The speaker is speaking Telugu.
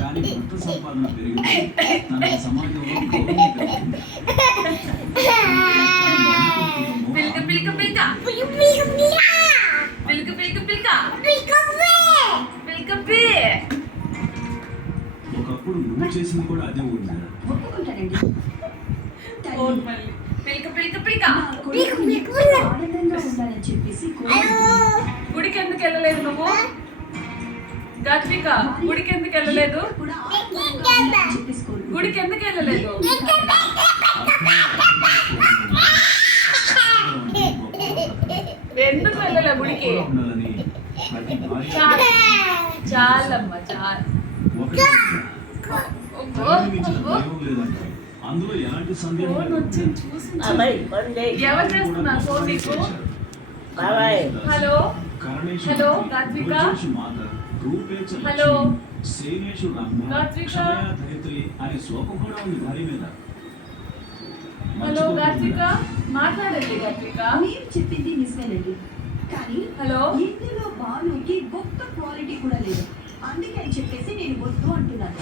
కానీ కొత్త సంపాదన పెరిగితే తన సమాజంలో గౌరవం ఒకప్పుడు నువ్వు చేసింది కూడా అదే ఊరినా? గుడికి ఎందుకు వెళ్ళలేదు నువ్వు? గద్విక గుడికి ఎందుకు వెళ్ళలేదు? గుడికి ఎందుకు వెళ్ళలేదు? ఎందుకు వెళ్ళలే గుడికి? చాలమ్మా చాలు. అందులో ఎలాంటి సందేహం ఎవరు చేస్తున్నారు ఫోన్ నీకు? హలో హలో గద్విక, హలో గద్విక, హలో గద్విక, మాట్లాడండి గద్విక. మీరు చెప్పింది నిజమేనండి, కానీ హలో ఇందులో బాలుకి గొప్ప క్వాలిటీ కూడా లేదు, అందుకని చెప్పేసి నేను వద్దు అంటున్నాను.